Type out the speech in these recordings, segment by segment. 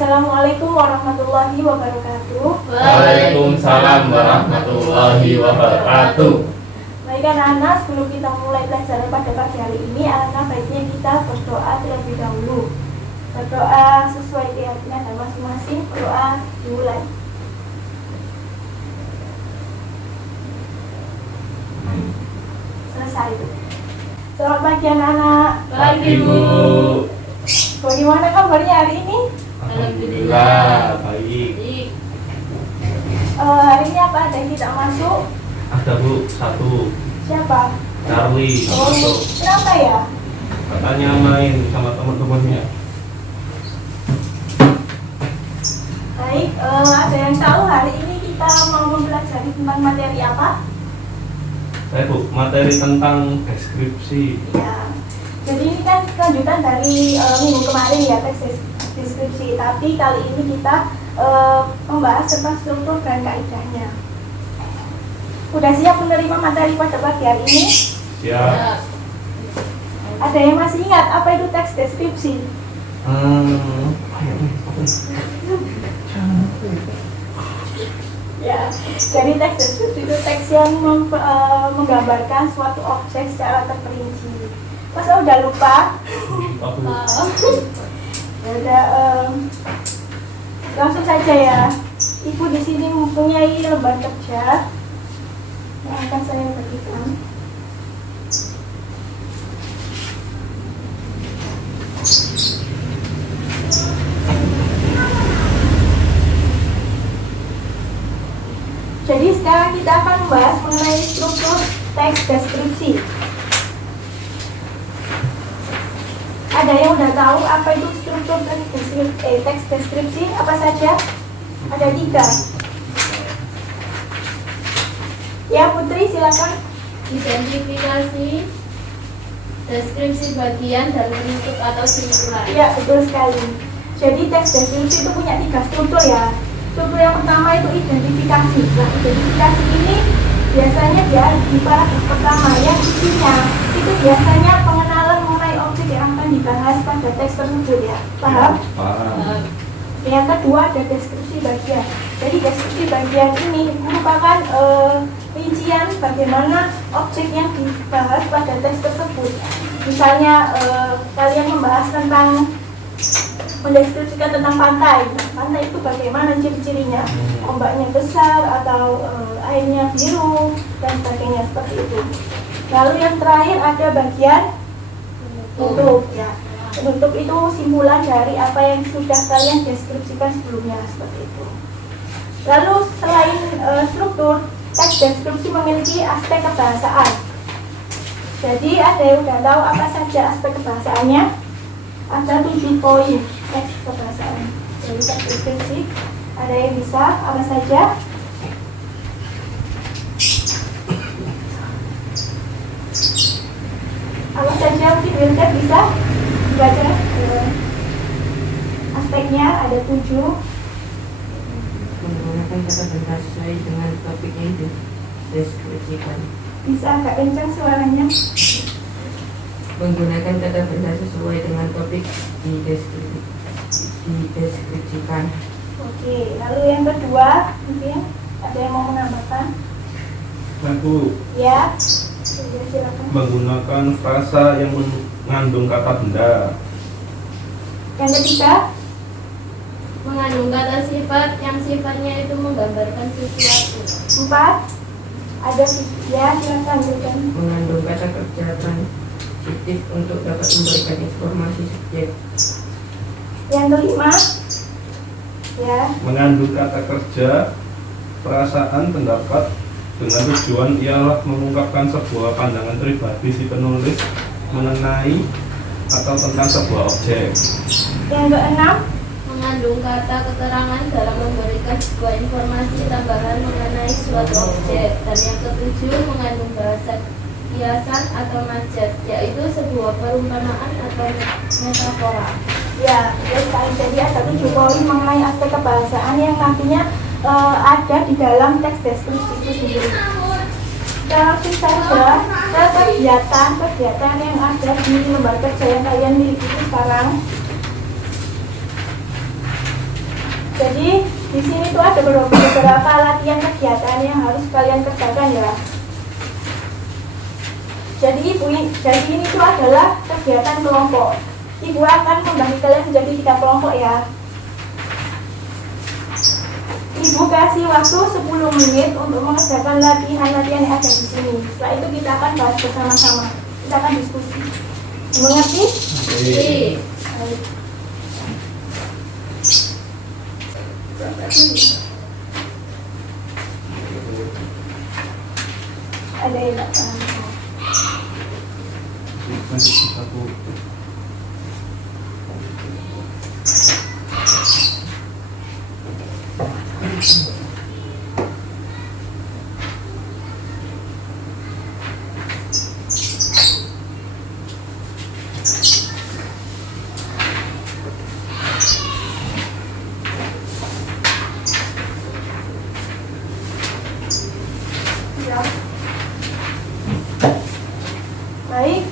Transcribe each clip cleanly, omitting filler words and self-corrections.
Assalamualaikum warahmatullahi wabarakatuh. Waalaikumsalam warahmatullahi wabarakatuh. Baik anak-anak, sebelum kita mulai pelajaran pada pagi hari ini, alangkah baiknya kita berdoa terlebih dahulu. Berdoa sesuai keyakinan dan masing-masing. Doa dimulai. Selesai. Selamat pagi anak-anak. Pagi Bu. Bagaimana kabarnya hari ini? Alhamdulillah baik. Hari ini apa ada yang tidak masuk? Ada Bu, satu. Siapa? Charlie. Oh, kenapa ya? Katanya main sama teman-temannya. Baik, ada yang tahu hari ini kita mau mempelajari tentang materi apa? Saya Bu, materi tentang deskripsi. Ya, jadi ini kan kelanjutan dari minggu kemarin ya, teks deskripsi. Tapi kali ini kita membahas tentang struktur dan kaidahnya. Udah siap menerima materi pada pagi hari ini? Siap. Ada yang masih ingat apa itu teks deskripsi? Ya, jadi teks deskripsi itu teks yang menggambarkan suatu objek secara terperinci. Masa udah lupa? Ya udah, langsung saja ya. Ibu di sini mempunyai lembar kerja yang akan saya bagikan. Jadi sekarang kita akan membahas mengenai struktur teks deskripsi. Ada yang udah tahu apa itu struktur teks deskripsi? Apa saja? Ada 3. Ya Putri, silakan. Identifikasi, deskripsi bagian, dan penutup atau simpulan. Ya, betul sekali. Jadi teks deskripsi itu punya 3 struktur ya. Struktur yang pertama itu identifikasi. Nah, identifikasi ini biasanya dia di paragraf pertama yang isinya itu biasanya pengenalan mengenai objek yang akan dibahas pada teks tersebut ya. Paham? Paham. Yang kedua ada deskripsi bagian. Jadi deskripsi bagian ini merupakan rincian bagaimana objek yang dibahas pada teks tersebut. Misalnya kalian membahas tentang mendeskripsikan tentang pantai. Nah, pantai itu bagaimana ciri-cirinya? Ombaknya besar atau airnya biru dan sebagainya seperti itu. Lalu yang terakhir ada bagian penutup ya. Penutup itu simpulan dari apa yang sudah kalian deskripsikan sebelumnya seperti itu. Lalu selain struktur, teks deskripsi memiliki aspek kebahasaan. Jadi ada yang udah tahu apa saja aspek kebahasaannya? Ada 7 poin teks kebahasaan. Jadi teks deskripsi ada yang bisa apa saja? Apa saja mungkin Wilka bisa baca aspeknya ada 7. Menggunakan kata benda sesuai dengan topik yang dideskripsikan. Bisa agak kencang suaranya. Menggunakan kata benda sesuai dengan topik dideskripsikan. Oke, lalu yang kedua mungkin ada yang mau menambahkan? Bu, Ya, silakan. menggunakan frasa yang mengandung kata benda. Yang ketiga, Mengandung kata sifat yang sifatnya itu menggambarkan sesuatu. 4 ada ya silakan lanjutkan. Mengandung kata kerja transitif untuk dapat memberikan informasi subjek. Yang kelima, ya Mengandung kata kerja, perasaan, pendapat dengan tujuan ialah mengungkapkan sebuah pandangan pribadi si penulis mengenai atau tentang sebuah objek. yang keenam, Mengandung kata keterangan dalam memberikan sebuah informasi tambahan mengenai suatu objek. Dan yang ketujuh, mengandung bahasa kiasan atau majaz, yaitu sebuah perumpamaan atau metafora. ya jadi ada 7 poin mengenai aspek kebahasaan yang nantinya ada di dalam teks deskripsi itu sendiri. Kita langsung saja ke kegiatan yang ada di lembar kerja yang kalian miliki sekarang. Jadi di sini tuh ada beberapa latihan kegiatan yang harus kalian kerjakan ya. Jadi ini tuh adalah kegiatan kelompok. Ibu akan membagi kalian menjadi 3 kelompok ya. Ibu kasih waktu 10 menit untuk mengerjakan latihan-latihan yang ada di sini. Setelah itu kita akan bahas bersama-sama. Kita akan diskusi. Mengerti? Baik. Ada yang tak paham. Masih satu. Ya. Baik,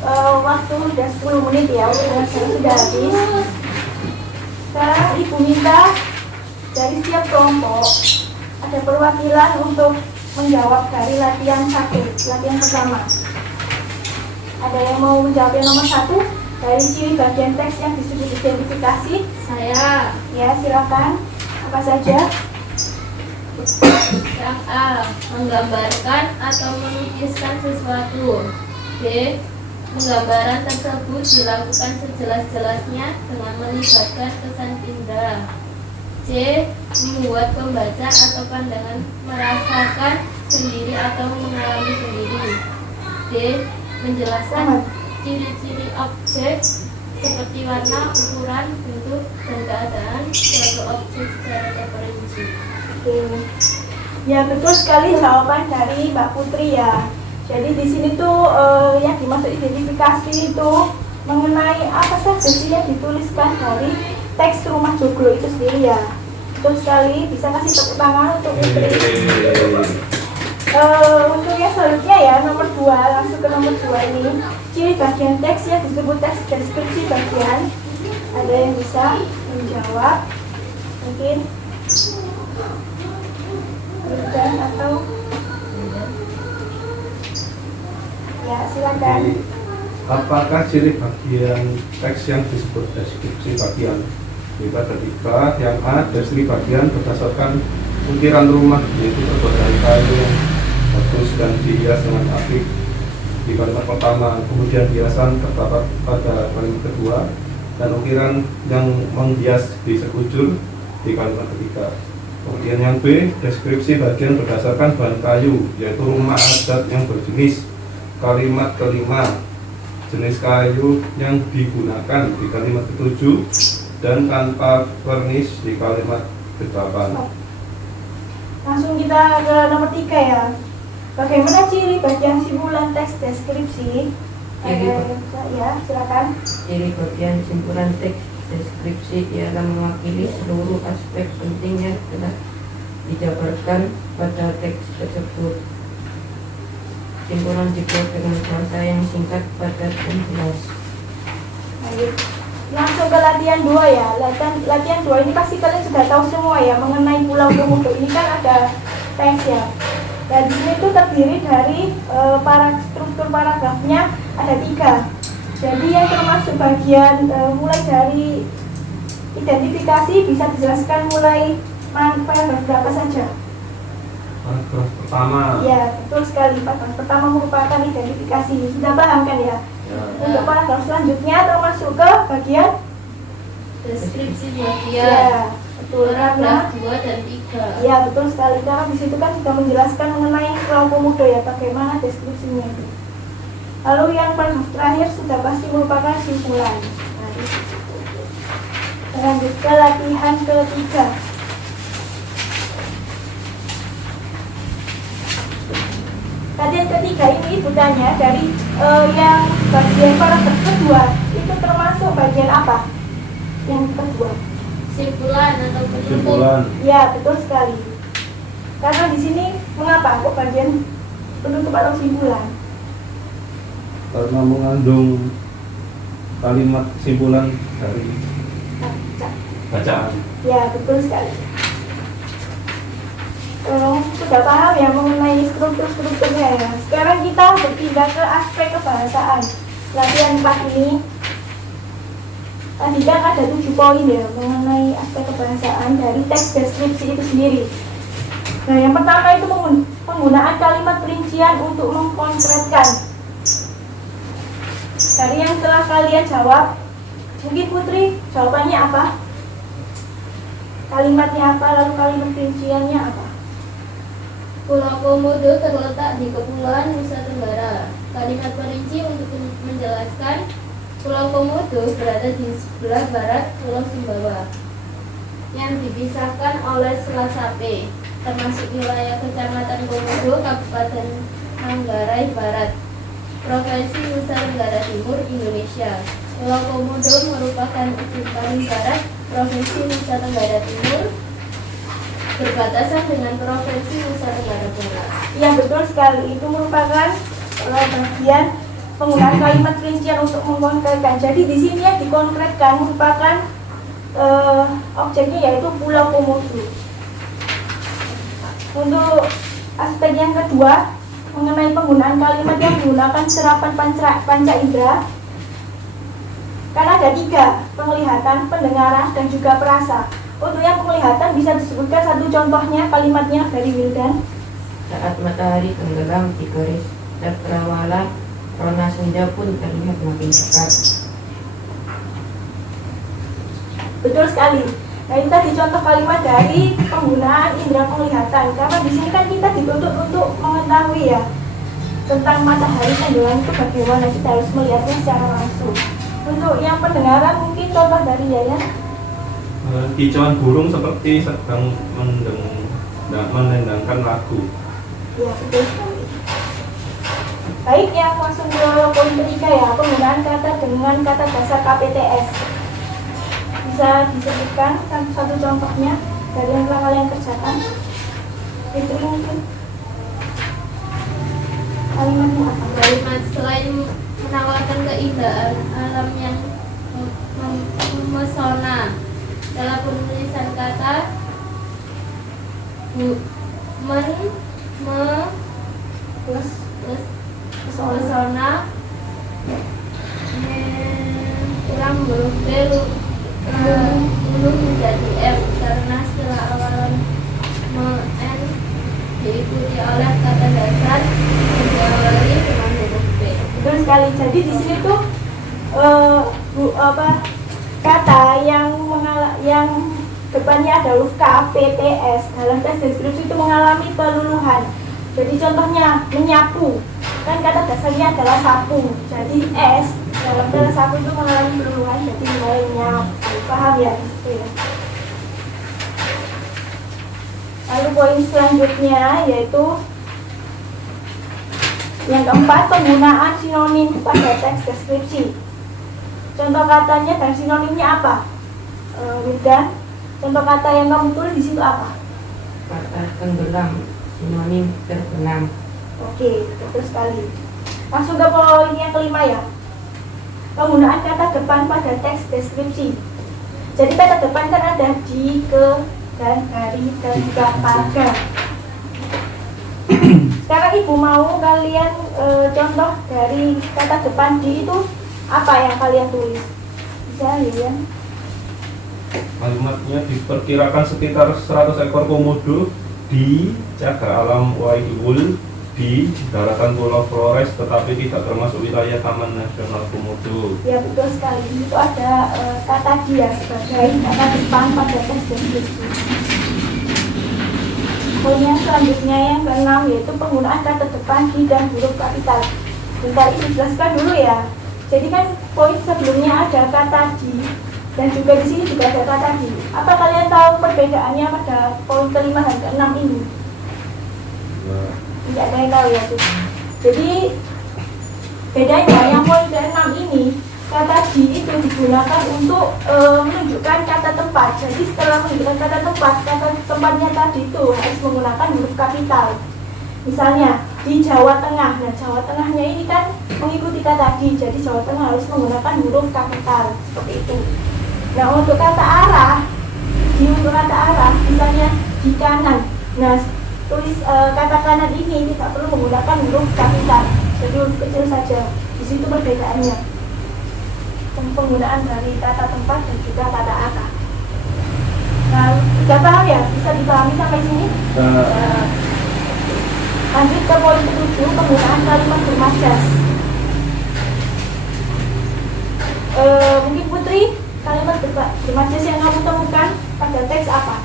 waktu udah 10 menit ya, sudah habis. Sekarang Ibu minta dari setiap kelompok ada perwakilan untuk menjawab dari latihan 1, latihan pertama. Ada yang mau menjawab yang nomor 1 dari ciri bagian teks yang disebut identifikasi? Saya. Ya, silakan. Apa saja? Yang A. Menggambarkan atau melukiskan sesuatu. B. Penggambaran tersebut dilakukan sejelas-jelasnya dengan melibatkan kesan indera. C. Membuat pembaca atau pandangan merasakan sendiri atau mengalami sendiri. D. Menjelaskan ciri-ciri objek seperti warna, ukuran, bentuk, dan keadaan suatu objek secara terperinci. Oke. Ya, betul sekali jawaban dari Mbak Putri ya. Jadi di sini tuh yang dimaksud identifikasi itu mengenai apa saja sih yang dituliskan dari teks Rumah Joglo itu sendiri ya. Betul sekali, bisa kasih tepuk tangan untuk Putri. Untuk yang selanjutnya ya, nomor 2, langsung ke nomor 2 ini. Ciri bagian teks yang disebut teks deskripsi bagian. Ada yang bisa menjawab? Mungkin bukan atau ya, silakan. Apakah ciri bagian teks yang disebut deskripsi bagian? Kita ketika yang A, deskripsi bagian berdasarkan ukiran rumah, yaitu terbuat dari kayu yang bagus dan dihias dengan apik di kalimat pertama, kemudian hiasan terdapat pada kalimat kedua, dan ukiran yang menghias di sekujur di kalimat ketiga. Kemudian yang B, deskripsi bagian berdasarkan bahan kayu, yaitu rumah adat yang berjenis. Kalimat kelima, jenis kayu yang digunakan di kalimat ketujuh, dan tanpa vernis di kalimat ke-8. Langsung kita ke nomor 3 ya. Bagaimana ciri bagian simpulan teks deskripsi? Ya, silakan. Ciri bagian simpulan teks deskripsi ialah mewakili seluruh aspek penting yang telah dijabarkan pada teks tersebut. Simpulan dibuat dengan bahasa yang singkat, padat, dan jelas. Baik. Langsung ke latihan 2 ya. Latihan 2 ini pasti kalian sudah tahu semua ya mengenai Pulau Komodo. Ini kan ada teks ya. Dan di sini tuh terdiri dari struktur paragrafnya ada 3. Jadi yang termasuk bagian mulai dari identifikasi bisa dijelaskan mulai paragraf berapa saja? Paragraf pertama. Ya, betul sekali. Paragraf pertama merupakan identifikasi. Sudah paham kan ya? Untuk paragraf selanjutnya termasuk ke bagian Deskripsi bagian. ya, betul. Paragraf Karena 2 dan 3. ya, betul sekali. Karena di situ kan sudah menjelaskan mengenai Pulau Komodo ya, bagaimana deskripsinya. Lalu yang paragraf terakhir sudah pasti merupakan simpulan. Nah, di situ. Lanjut ke latihan ketiga. Latihan ketiga ini ibu tanya dari yang bagian paragraf kedua itu termasuk bagian apa? Yang kedua. Simpulan atau penutup. Simpulan. Ya, betul sekali. Karena di sini mengapa kok bagian penutup atau simpulan? Karena mengandung kalimat kesimpulan dari bacaan. Ya, betul sekali. Sudah paham ya mengenai strukturnya ya. Sekarang kita berpindah ke aspek kebahasaan. Latihan 4 ini tadi kan ada 7 poin ya mengenai aspek kebahasaan dari teks deskripsi itu sendiri. Nah, yang pertama itu penggunaan kalimat perincian untuk mengkonkretkan. Dari yang telah kalian jawab, mungkin Putri jawabannya apa? Kalimatnya apa, lalu kalimat perinciannya apa? Pulau Komodo terletak di Kepulauan Nusa Tenggara. Kalimat perinci untuk menjelaskan Pulau Komodo berada di sebelah barat Pulau Sumbawa yang dipisahkan oleh Selasape, termasuk wilayah Kecamatan Komodo, Kabupaten Manggarai Barat, Provinsi Nusa Tenggara Timur, Indonesia. Pulau Komodo merupakan ujung paling barat Provinsi Nusa Tenggara Timur, berbatasan dengan Provinsi Nusa Tenggara Barat. Ya, betul sekali. Itu merupakan bagian penggunaan kalimat perincian untuk mengkonkretkan. Jadi di sini yang dikonkretkan merupakan objeknya yaitu Pulau Komodo. Untuk aspek yang kedua mengenai penggunaan kalimat yang menggunakan serapan panca indera, kan ada 3, penglihatan, pendengaran, dan juga perasa. Untuk yang penglihatan bisa disebutkan satu contohnya kalimatnya dari Wildan. Saat matahari tenggelam di garis cakrawala, rona senja pun terlihat makin dekat. Betul sekali. Nah, ini tadi contoh kalimat dari penggunaan indera penglihatan. Karena di sini kan kita dituntut untuk mengetahui ya tentang matahari tenggelam itu bagaimana, kita harus melihatnya secara langsung. Untuk yang pendengaran mungkin contoh dari Yayan. Kicauan burung seperti sedang mendendangkan lagu. Ya, betul sekali. Baik, yang langsung ke poin ketiga ya, penggunaan kata dengan kata dasar KPTS. Bisa disebutkan satu contohnya dari yang telah kalian kerjakan. Itu mungkin kalimatnya apa? Kalimat selain menawarkan keindahan alam yang memesona, dalam penulisan kata Plus pesona kurang huruf B menjadi F karena setelah awalan n diikuti oleh kata dasar yang diawali dengan huruf B. betul sekali. Jadi di sini tuh kata yang depannya ada huruf K, P, T, S dalam teks deskripsi itu mengalami peluluhan. Jadi contohnya menyapu, kan kata dasarnya adalah sapu. Jadi S dalam kata sapu itu mengalami peluluhan, jadi mulai nyapu. Paham ya? Gitu ya. Lalu poin selanjutnya yaitu yang keempat, penggunaan sinonim pada teks deskripsi. Contoh katanya dan sinonimnya apa? Wildan, contoh kata yang kamu tulis di situ apa? Kata tenggelam, sinonim terbenam. Oke, betul sekali. Langsung ke poin yang kelima ya. Penggunaan kata depan pada teks deskripsi. Jadi kata depan kan ada di, ke, dan dari, dan juga pada. Sekarang ibu mau kalian contoh dari kata depan di itu apa yang kalian tulis? Bisa ya? Kalimatnya diperkirakan sekitar 100 ekor komodo di cagar alam Waidiwul di daratan Pulau Flores, tetapi tidak termasuk wilayah Taman Nasional Komodo. Ya, betul sekali. Itu ada kata dia sebagai kata depan pada teks deskripsi. Poin yang selanjutnya yang ke-6 yaitu penggunaan kata depan di dan huruf kapital. Bentar, ini jelaskan dulu ya. Jadi kan poin sebelumnya ada kata di dan juga di sini juga ada kata di. Apa kalian tahu perbedaannya pada poin kelima dan ke-6 ini? Tidak ada yang tahu ya, tuh. Jadi bedanya yang poin ke-6 ini kata di itu digunakan untuk menunjukkan kata tempat. Jadi setelah menunjukkan kata tempat, kata tempatnya tadi itu harus menggunakan huruf kapital. Misalnya di Jawa Tengah. Nah, Jawa Tengahnya ini kan mengikuti kata di, jadi Jawa Tengah harus menggunakan huruf kapital seperti itu. Nah, untuk kata arah, di untuk kata arah, misalnya di kanan. Nah, tulis kata kanan ini tidak perlu menggunakan huruf kapital, jadi huruf kecil saja. Di situ perbedaannya. Penggunaan dari kata tempat dan juga kata angka. Nah, sudah paham ya? Bisa dipahami sampai sini? Lanjut ke poin ke-7, penggunaan kalimat bermajas. Mungkin Putri, kalimat bermajas yang kamu temukan pada teks apa?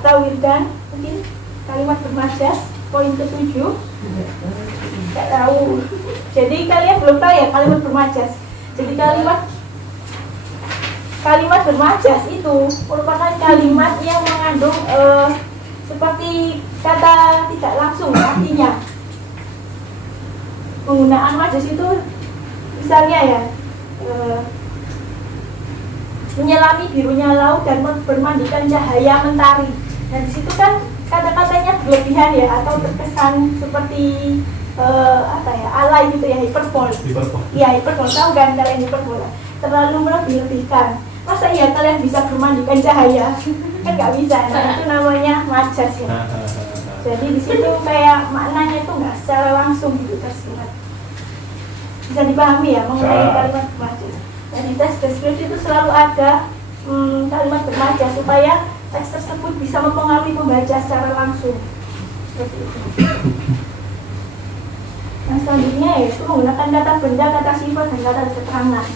Atau Wildan, mungkin kalimat bermajas poin ke-7? Tidak tahu. Jadi kalian belum tahu ya kalimat bermajas. Jadi kalimat bermajas itu merupakan kalimat yang mengandung seperti kata tidak langsung artinya. Penggunaan majas itu misalnya ya menyelami birunya laut dan bermandikan cahaya mentari. Dan di situ kan kata-katanya berlebihan ya, atau terkesan seperti alay gitu ya, hiperbol. Iya, hiperbol, tahu kan kalian hiperbol? Terlalu melebih-lebihkan. Masa iya kalian bisa bermandikan cahaya? Kan nggak bisa. Nah, itu namanya majas ya. Jadi di situ kayak maknanya itu nggak secara langsung gitu tersirat. Bisa dipahami ya mengenai kalimat bermajas. Dan di teks deskripsi itu selalu ada kalimat bermajas supaya teks tersebut bisa mempengaruhi pembaca secara langsung. Seperti itu. Nah, selanjutnya yaitu menggunakan kata benda, kata sifat, dan kata keterangan.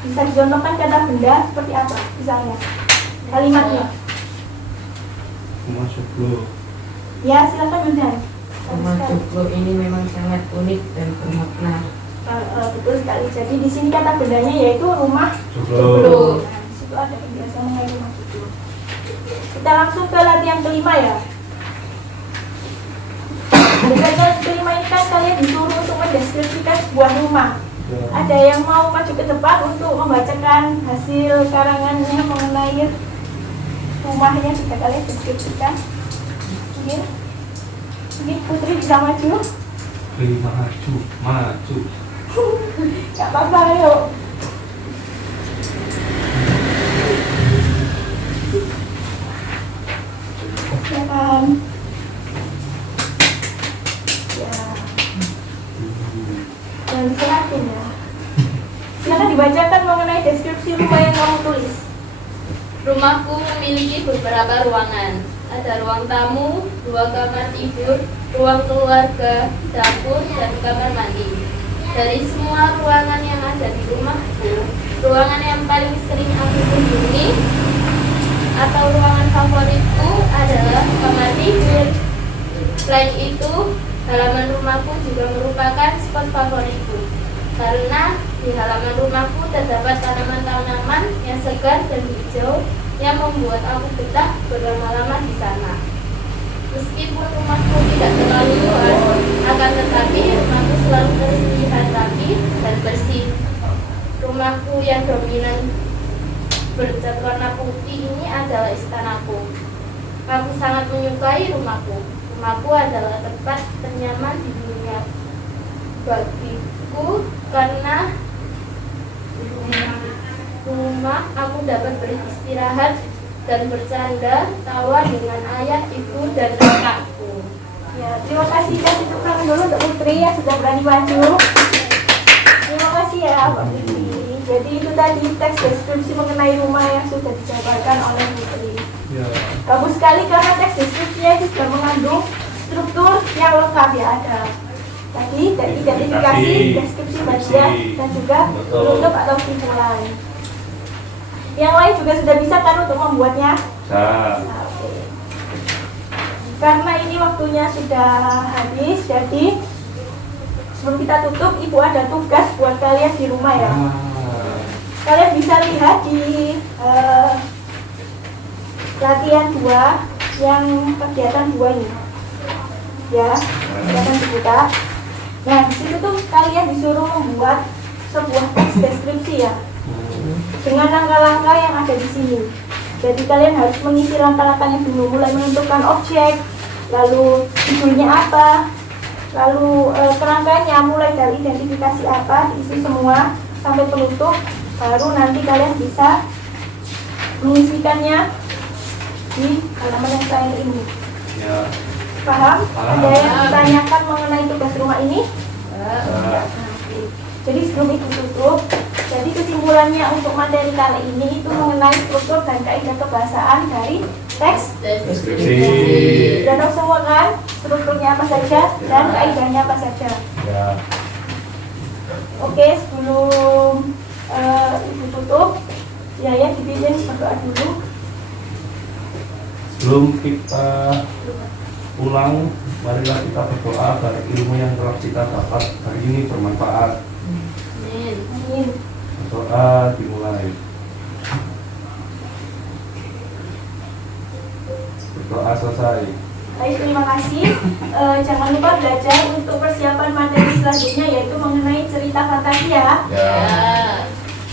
Bisa dicontohkan kata benda seperti apa? Misalnya kalimatnya. Masuk dulu. Ya, silakan Yudan. Masuk lo ini memang sangat unik dan bermakna. Betul sekali. Jadi di sini kata bendanya yaitu rumah Joglo. Nah, di situ ada penjelasan mengenai rumah Joglo. Kita langsung ke latihan kelima ya. Di latihan kelima ini kan kalian disuruh untuk mendeskripsikan sebuah rumah. Ada yang mau maju ke depan untuk membacakan hasil karangannya mengenai rumahnya sudah kalian deskripsikan? Mungkin Putri bisa maju? Maju. Gak apa-apa, yuk. Silakan. Ya. Jangan diserahin ya. Silakan dibacakan mengenai deskripsi rumah yang kamu tulis. Rumahku memiliki beberapa ruangan. Ada ruang tamu, 2 kamar tidur, ruang keluarga, dapur, dan kamar mandi. Dari semua ruangan yang ada di rumahku, ruangan yang paling sering aku kunjungi atau ruangan favoritku adalah kamar tidur. Selain itu, halaman rumahku juga merupakan spot favoritku. Karena di halaman rumahku terdapat tanaman-tanaman yang segar dan hijau yang membuat aku betah berlama-lama di sana. Meskipun rumahku tidak terlalu luas, akan tetapi rumahku selalu terlihat rapi dan bersih. Rumahku yang dominan bercat warna putih ini adalah istanaku. Aku sangat menyukai rumahku. Rumahku adalah tempat ternyaman di dunia bagiku karena rumah aku dapat beristirahat dan bercanda tawa dengan ayah, ibu, dan kakakku. Ya, terima kasih. Kasih tepuk tangan dulu untuk Putri yang sudah berani maju. Terima kasih ya Pak Putri. Jadi itu tadi teks deskripsi mengenai rumah yang sudah dijabarkan oleh Putri. Ya. Bagus sekali karena teks deskripsinya itu sudah mengandung struktur yang lengkap ya, ada tadi dari identifikasi, deskripsi bagian, dan juga penutup atau kesimpulan. Yang lain juga sudah bisa kan untuk membuatnya? Nah, oke. Karena ini waktunya sudah habis, jadi sebelum kita tutup, Ibu ada tugas buat kalian di rumah ya. Kalian bisa lihat di latihan 2 yang kegiatan 2 ini. Ya, kegiatan dibuka. Nah, di situ tuh kalian disuruh membuat sebuah teks deskripsi ya, dengan langkah-langkah yang ada di sini. Jadi kalian harus mengisi langkah-langkahnya dulu, mulai menentukan objek, lalu judulnya apa, lalu kerangkanya mulai dari identifikasi apa, diisi semua sampai penutup, Baru nanti kalian bisa mengisikannya di halaman yang lain ini. Ya. Paham? Paham. Ada yang ditanyakan mengenai tugas rumah ini? Ya. Jadi sebelum itu tutup, jadi kesimpulannya untuk materi kali ini itu mengenai struktur dan kaidah kebahasaan dari teks. Deskripsi. Sudah tahu semua kan strukturnya apa saja dan kaidahnya apa saja. Ya. Oke, sebelum ibu tutup, ya dipimpin berdoa dulu. Sebelum kita pulang, marilah kita berdoa agar ilmu yang telah kita dapat hari ini bermanfaat. Amin. Amin. Berdoa dimulai. Berdoa selesai. Baik, terima kasih. Jangan lupa belajar untuk persiapan materi selanjutnya yaitu mengenai cerita fantasi ya. Ya.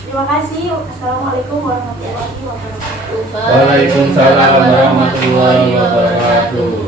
Terima kasih. Assalamualaikum warahmatullahi wabarakatuh. Waalaikumsalam warahmatullahi wabarakatuh.